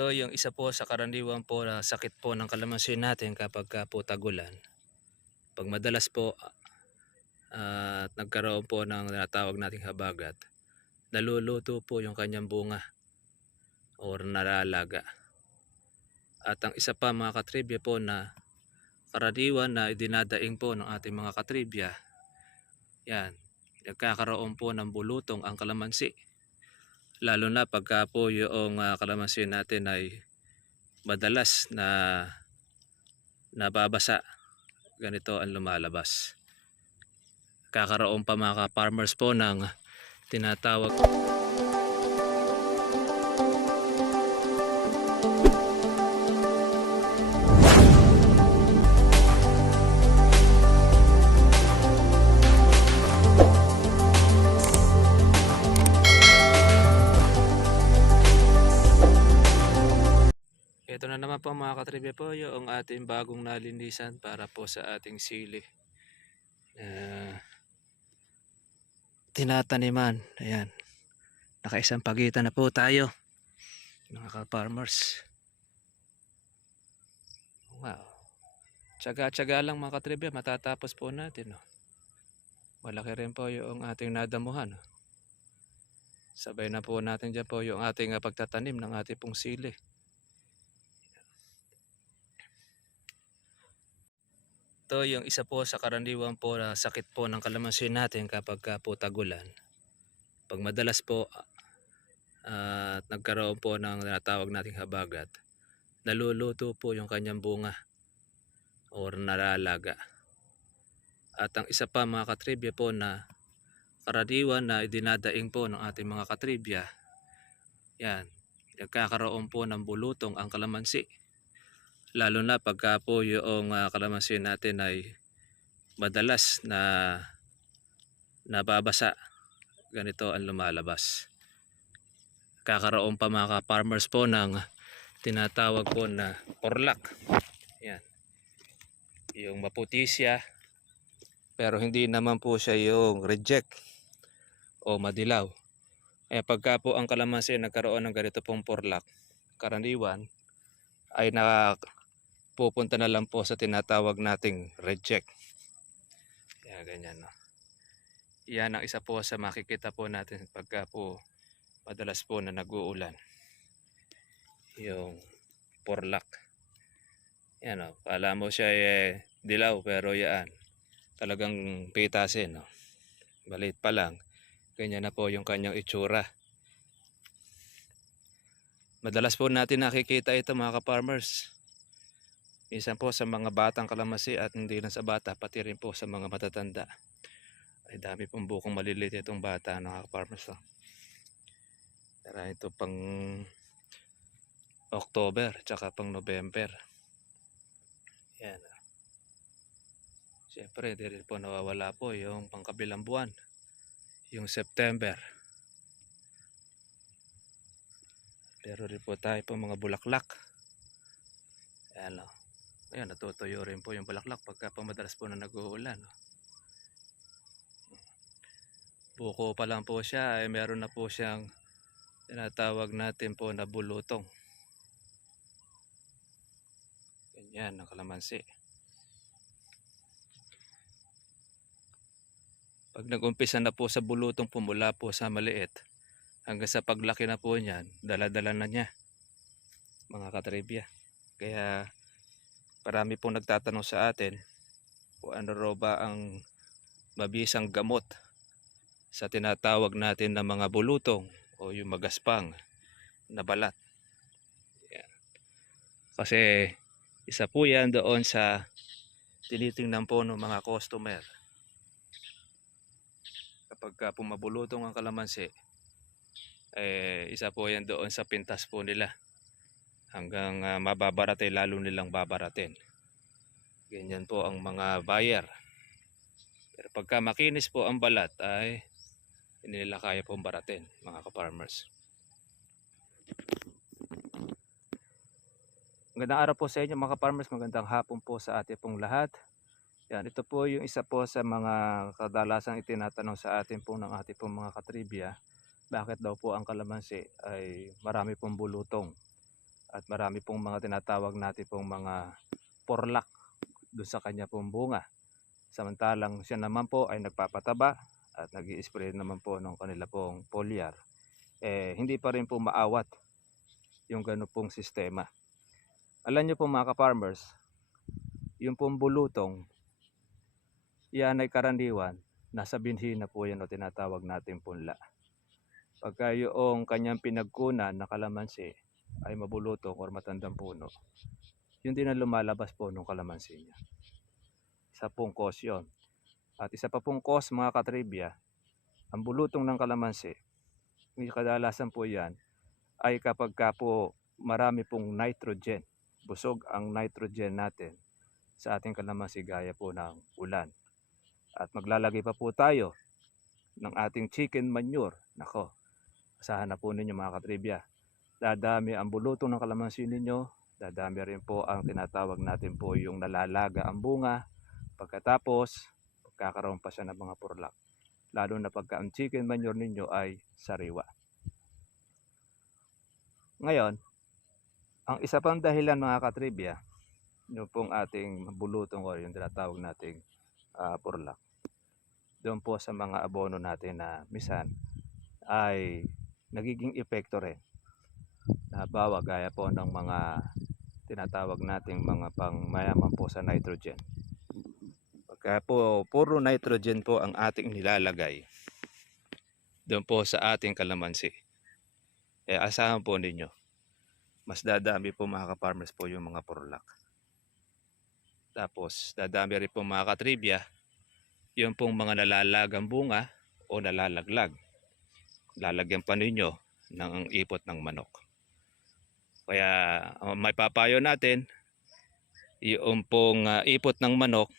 Ito yung isa po sa karaniwan po na sakit po ng kalamansi natin kapag po tagulan. Pag madalas po at nagkaroon po ng tinatawag nating habagat, naluluto po yung kanyang bunga or nalalaga. At ang isa pa mga katribya po na karaniwan na idinadaing po ng ating mga katribya, yan, nagkakaroon po ng bulutong ang kalamansi. Lalo na pagka po yung kalamansi natin ay madalas na nababasa, ganito ang lumalabas. Kakaroon pa mga farmers po ng tinatawag ito na naman po mga katribya po yung ating bagong nalinisan para po sa ating sili. Tinataniman. Ayan. Nakaisang pagitan na po tayo mga ka-farmers. Wow. Tsaga-tsaga lang mga katribya, matatapos po natin. Malaki rin po yung ating nadamuhan. Sabay na po natin dyan po yung ating pagtatanim ng ating pong sili. Ito yung isa po sa karaniwan po na sakit po ng kalamansi natin kapag po tagulan. Pag madalas po at nagkaroon po ng tinatawag nating habagat, naluluto po yung kanyang bunga or nalalaga. At ang isa pa mga katribya po na karaniwan na idinadaing po ng ating mga katribya, yan, nagkakaroon po ng bulutong ang kalamansi. Lalo na pagka po yung kalamansi natin ay madalas na nababasa, ganito ang lumalabas. Kakaroon pa mga farmers po ng tinatawag po na orlak. Yan. Yung maputi siya pero hindi naman po siya yung reject o madilaw. Pagka po ang kalamansi nagkaroon ng ganito pong porlak, karaniwan ay pupunta na lang po sa tinatawag nating reject. Kaya ganyan, no? Yan ang isa po sa makikita po natin pagka po madalas po na nag-uulan. Yung porlak. Yan, no? Kala mo siya dilaw pero yan talagang pitasin, no? Maliit pa lang. Ganyan na po yung kanyang itsura. Madalas po natin nakikita ito mga ka-farmers. Minsan po sa mga batang kalamansi at hindi lang sa bata, pati rin po sa mga matatanda. Ay dami pong bukong maliliit itong bata mga ka-farmers. Tara ito pang October tsaka pang November. Yan. Siyempre hindi rin po nawawala po yung pangkabilang buwan, yung September. Pero rin po tayo po mga bulaklak. Ayan, no? Ayan, natutuyo rin po yung bulaklak pagka madalas po na nag-uulan. Buko pa lang po siya ay meron na po siyang tinatawag natin po na bulutong. Ganyan ang kalamansi. Pag nag-umpisa na po sa bulutong pumula po sa maliit, hanggang sa paglaki na po niyan, dala-dala na niya mga katribya. Kaya marami pong nagtatanong sa atin kung ano raw ba ang mabisang gamot sa tinatawag natin na mga bulutong o yung magaspang na balat. Yan. Kasi isa po yan doon sa tinitingnan po ng mga customer. Kapag pumabulutong ang kalamansi, isa po yan doon sa pintas po nila. Hanggang mababaratin, lalo nilang babaratin. Ganyan po ang mga buyer. Pero pagka makinis po ang balat ay hindi nila kaya pong baratin mga ka-farmers. Magandang araw po sa inyo mga ka-farmers, magandang hapon po sa ating pong lahat. Yan, ito po yung isa po sa mga kadalasang itinatanong sa atin po ng ating pong mga katribya. Bakit daw po ang kalamansi ay marami pong bulutong? At marami pong mga tinatawag natin pong mga porlak doon sa kanya pong bunga. Samantalang siya naman po ay nagpapataba at nag-i-spray naman po ng kanila pong foliar. Hindi pa rin po maawat yung ganun pong sistema. Alam nyo po mga ka-farmers, yung pong bulutong, yan ay karaniwan, nasa binhi na po yan o tinatawag natin punla. Pagka yung kanyang pinagkunan na kalamansi ay mabulutong o matandang puno, yun din ang lumalabas po ng kalamansi niya. Isa pong cause yun. At isa pa pong cause mga katribya, ang bulutong ng kalamansi, kadalasan po yan ay kapag ka po marami pong nitrogen, busog ang nitrogen natin sa ating kalamansi gaya po ng ulan. At maglalagay pa po tayo ng ating chicken manure. Nako, asahan na po ninyo mga katribya. Dadami ang bulutong ng kalamansi ninyo, dadami rin po ang tinatawag natin po yung nalalaga ang bunga. Pagkatapos, pagkakaroon pa siya ng mga purlak. Lalo na pagka ang chicken manure ninyo ay sariwa. Ngayon, ang isa pang dahilan mga katribya, yung pong ating bulutong o yung tinatawag nating purlak, doon po sa mga abono natin na minsan ay nagiging epekto rin. Halimbawa gaya po ng mga tinatawag nating mga pangmayaman po sa nitrogen. Pagka po puro nitrogen po ang ating nilalagay doon po sa ating kalamansi, asahan po ninyo, mas dadami po mga ka-farmers po yung mga purlak. Tapos dadami rin po mga katribya yung pong mga nalalagang bunga o nalalaglag. Lalagyan pa ninyo ng ipot ng manok. Kaya may papayo natin, yung pong ipot ng manok,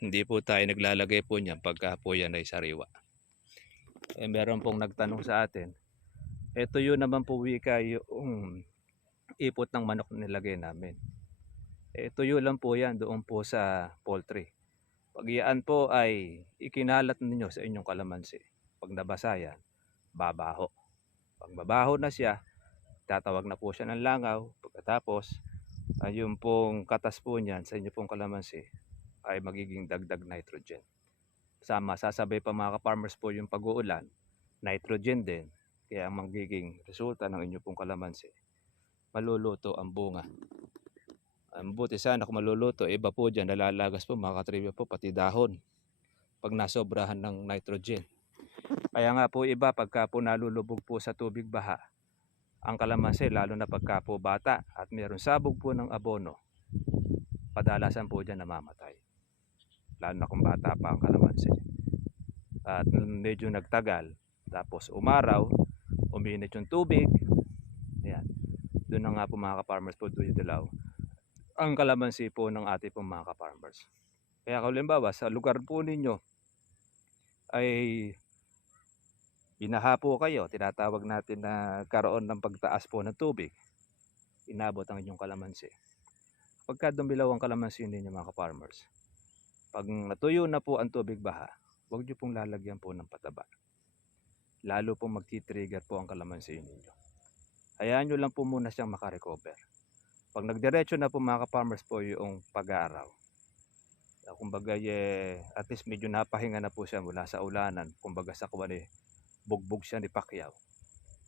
hindi po tayo naglalagay po niyan pagka po yan ay sariwa. Meron pong nagtanong sa atin, tuyo naman po wika yung ipot ng manok na nilagay namin. Tuyo lang po yan doon po sa poultry. Pag iyan po ay ikinalat ninyo sa inyong kalamansi, pag nabasa yan, babaho. Pag mabaho na siya, tatawag na po siya ng langaw. Pagkatapos, yung pong katas po niyan sa inyong pong kalamansi ay magiging dagdag nitrogen. Sasabay pa mga ka-farmers po yung pag-uulan, nitrogen din. Kaya ang magiging resulta ng inyong pong kalamansi, maluluto ang bunga. Ang buti sana kung maluluto, iba po dyan, nalalagas po mga katribya po, pati dahon pag nasobrahan ng nitrogen. Kaya nga po iba, pagka po nalulubog po sa tubig baha ang kalamansi, lalo na pagka po bata at mayroon sabog po ng abono, kadalasan po dyan namamatay. Lalo na kung bata pa ang kalamansi. At medyo nagtagal, tapos umaraw, uminit yung tubig, ayan, doon na nga po mga ka-farmers po, dilaw ang kalamansi po ng ating pong mga ka-farmers. Kaya halimbawa sa lugar po ninyo ay binaha po kayo, tinatawag natin na karoon ng pagtaas po ng tubig, inabot ang inyong kalamansi. Pagka dumilaw ang kalamansi ninyo mga ka-farmers, pag natuyo na po ang tubig baha, huwag nyo pong lalagyan po ng pataba. Lalo pong magti-trigger po ang kalamansi ninyo. Hayaan nyo lang po muna siyang makarecover. Pag nagdiretso na po mga ka-farmers po yung pag-aaraw, kumbaga at least medyo napahinga na po siya mula sa ulanan, kumbaga sa kuwan bugbog siya ni Pacquiao,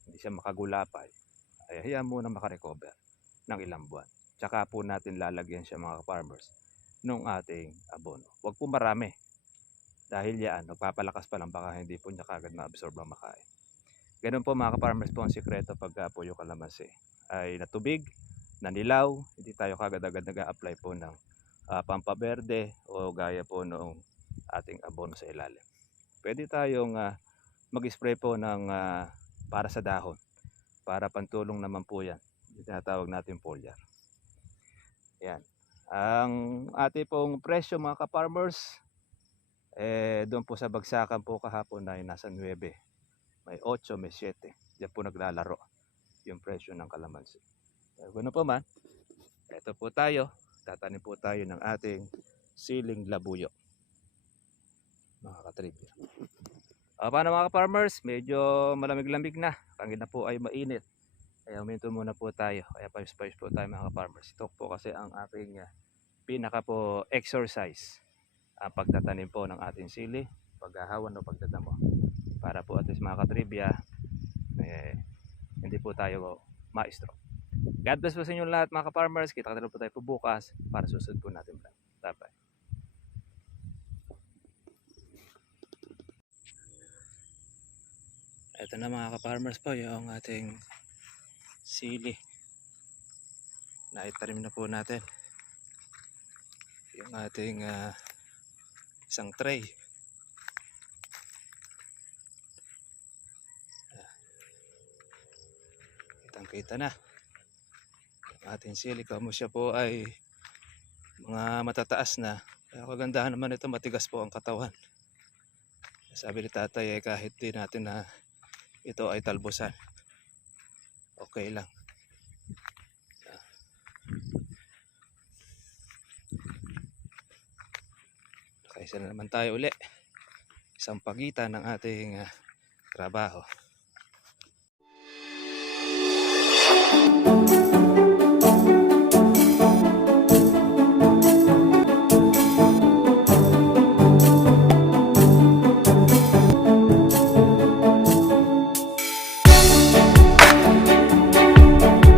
hindi siya makagulapay, ay hayaan muna makarecover ng ilang buwan. Tsaka po natin lalagyan siya mga farmers nung ating abono. Huwag po marami, dahil yan, magpapalakas pa lang, baka hindi po niya kagad ma-absorb ang makain. Ganun po mga farmers po ang sikreto pagka po yung kalamansi ay natubig, nanilaw, hindi tayo kagad-agad nag-a-apply po ng pampaberde o gaya po noong ating abono sa ilalim. Pwede tayong mag-spray po ng para sa dahon, para pantulong naman po yan, yung tinatawag natin foliar. Yan. Ang ating pong presyo mga ka-farmers, doon po sa bagsakan po kahapon ay nasa 9, may 8, may 7. Diyan po naglalaro yung presyo ng kalamansi. Ganoon po man, ito po tayo, tatanim po tayo ng ating siling labuyo, mga katribya. Paano mga farmers, medyo malamig-lamig na, pangin na po ay mainit. Kaya huminto muna po tayo. Kaya pawis-pawis po tayo mga farmers. Ito po kasi ang aking pinaka po exercise. Ang pagtatanim po ng ating sili, paghahawan o pagdadamo. Para po at least mga katribya, hindi po tayo ma-stroke. God bless po sa inyo lahat mga ka-farmers. Kita-kita po tayo po bukas para susunod po natin. Bye-bye. Ito na mga ka-farmers po yung ating sili. Naitanim na po natin. Yung ating isang tray. Kitang-kita na. Yung ating sili, kamo siya po ay mga matataas na. Kaya kagandahan naman ito, matigas po ang katawan. Sabi ni tatay ay kahit di natin na ito ay talbusan, okay lang. Nakaisa na naman tayo uli. Isang pagitan ng ating trabaho.